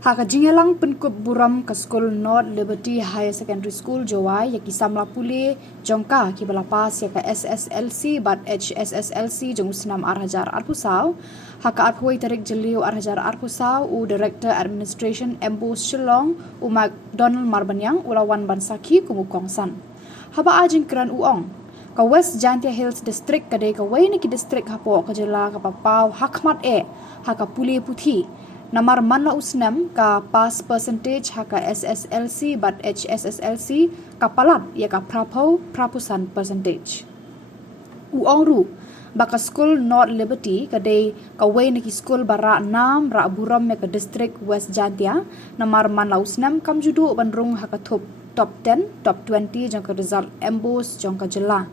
Haka Shillong penkub buram ke School North Liberty Higher Secondary School Jowai yaki Samla Pule jongka ki balapas yaka SSLC but HSSLC jong senam arhajar arpusau haka arpui tarik jeliu arhajar arpusau u Director Administration Mbose Shillong u McDonald Marbanyang ulawan bansaki kumukongsan haba ajing keran uong ka West Jantia Hills District kadai Kawei niki district hapo Khubor kapapau Hakhmat haka Pule Puthi Namar manla usnam ka pass percentage haka SSLC but HSSLC kapalat ya ka prapusan percentage. Uong ru baka School North Liberty kadai Kawei niki school bara nam ra buram ya ka district West Jantia namar manla usnam kam judu bandrung haka top 10 top 20 jang ka result Mbose jong ka jela.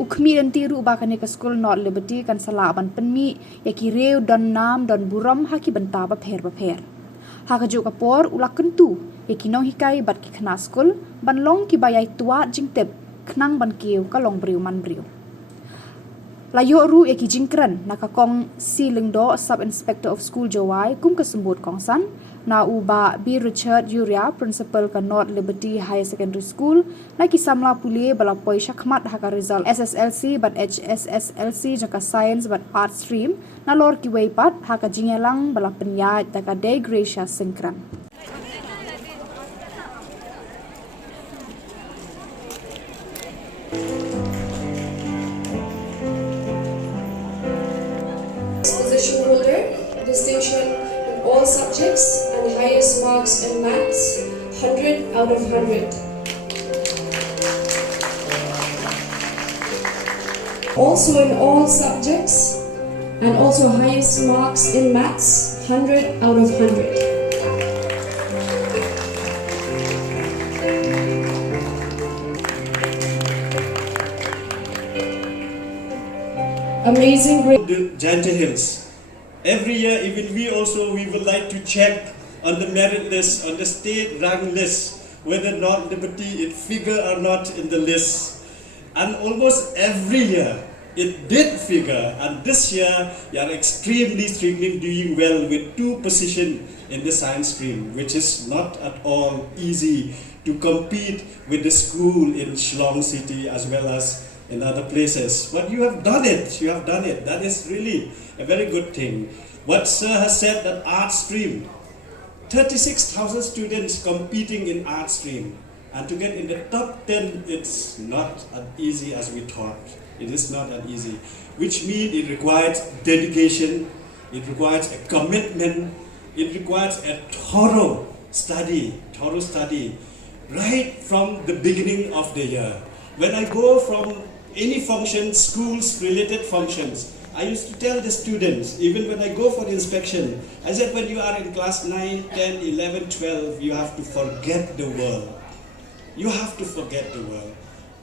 Ukmi dan tiru bakane ke School North Liberty kan salah ban penmi yaki reu don nam don buram haki benta baper. Haka juk kapor ulak kentu yaki nong hikai bat ki kena school ban long ki bayai tua jingtep kenang ban kiu ka long briu man briu. Layo ru yaki jingkran nakakong si lingdo Sub Inspector of School Jowai kum kesembut kongsan na uba B. Richard Yuria Principal ke North Liberty Higher Secondary School naki Samla Pule balapoi Hakhmat haka result SSLC but HSSLC jaka Science but Art stream na lor ki weipat haka Shillong balapenya taka Day Gracia Singkran. Position holder, distinction in all subjects and highest marks in maths, 100 out of 100. Also in all subjects and also highest marks in maths, 100 out of 100. Amazing grade. The Jantia Hills. Every year, even we would like to check on the merit list, on the state rank list, whether North Liberty it figure or not in the list. And almost every year, it did figure. And this year, you are extremely doing well with 2 positions in the science stream, which is not at all easy to compete with the school in Shillong city as well as in other places. But you have done it. That is really a very good thing. What Sir has said, that art stream, 36,000 students competing in art stream, and to get in the top 10, it's not as easy as we thought. It is not that easy, which means it requires dedication, it requires a commitment, it requires a thorough study, right from the beginning of the year. When I go from any function, schools related functions, I used to tell the students, even when I go for inspection, I said when you are in class 9, 10, 11, 12, you have to forget the world. You have to forget the world.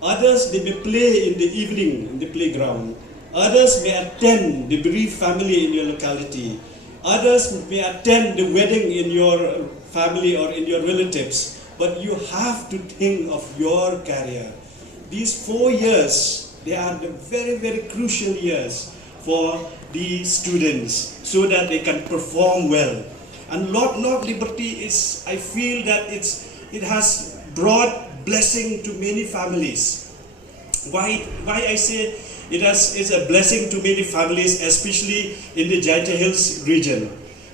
Others, they may play in the evening in the playground. Others may attend the bereaved family in your locality. Others may attend the wedding in your family or in your relatives. But you have to think of your career. These 4 years, they are the very crucial years for the students so that they can perform well. And North Liberty is, I feel that it has brought blessing to many families. Why I say it's a blessing to many families, especially in the Jantia Hills region.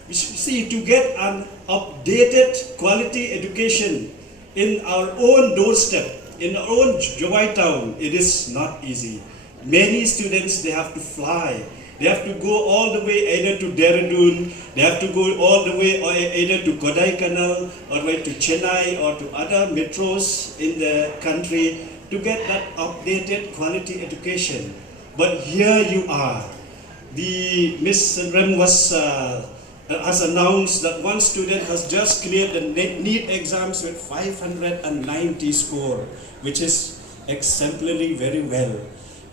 See, to get an updated quality education in our own doorstep, in our own Jowai town, it is not easy. Many students, they have to fly. They have to go all the way either to Dehradun, they have to go all the way either to Kodaikanal or to Chennai or to other metros in the country to get that updated quality education. But here you are. The Miss Rem has announced that one student has just cleared the NEET exams with 590 score, which is exemplary very well.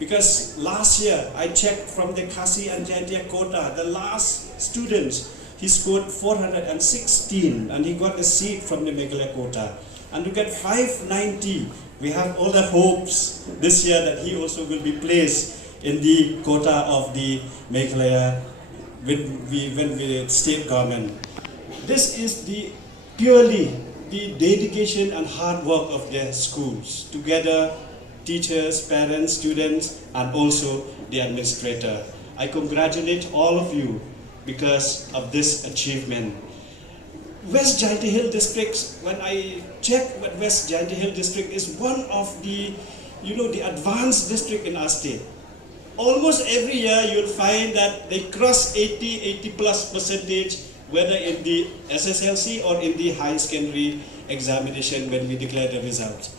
Because last year, I checked from the Khasi and Jantia quota, the last students, he scored 416 and he got a seat from the Meghalaya quota. And to get 590, we have all the hopes this year that he also will be placed in the quota of the Meghalaya when we state government. this is purely the dedication and hard work of their schools. Together, teachers, parents, students, and also the administrator. I congratulate all of you because of this achievement. West Jaintia Hill District, when I check what West Jaintia Hill District is, one of the advanced district in our state. Almost every year you'll find that they cross 80 plus percentage, whether in the SSLC or in the high secondary examination when we declare the results.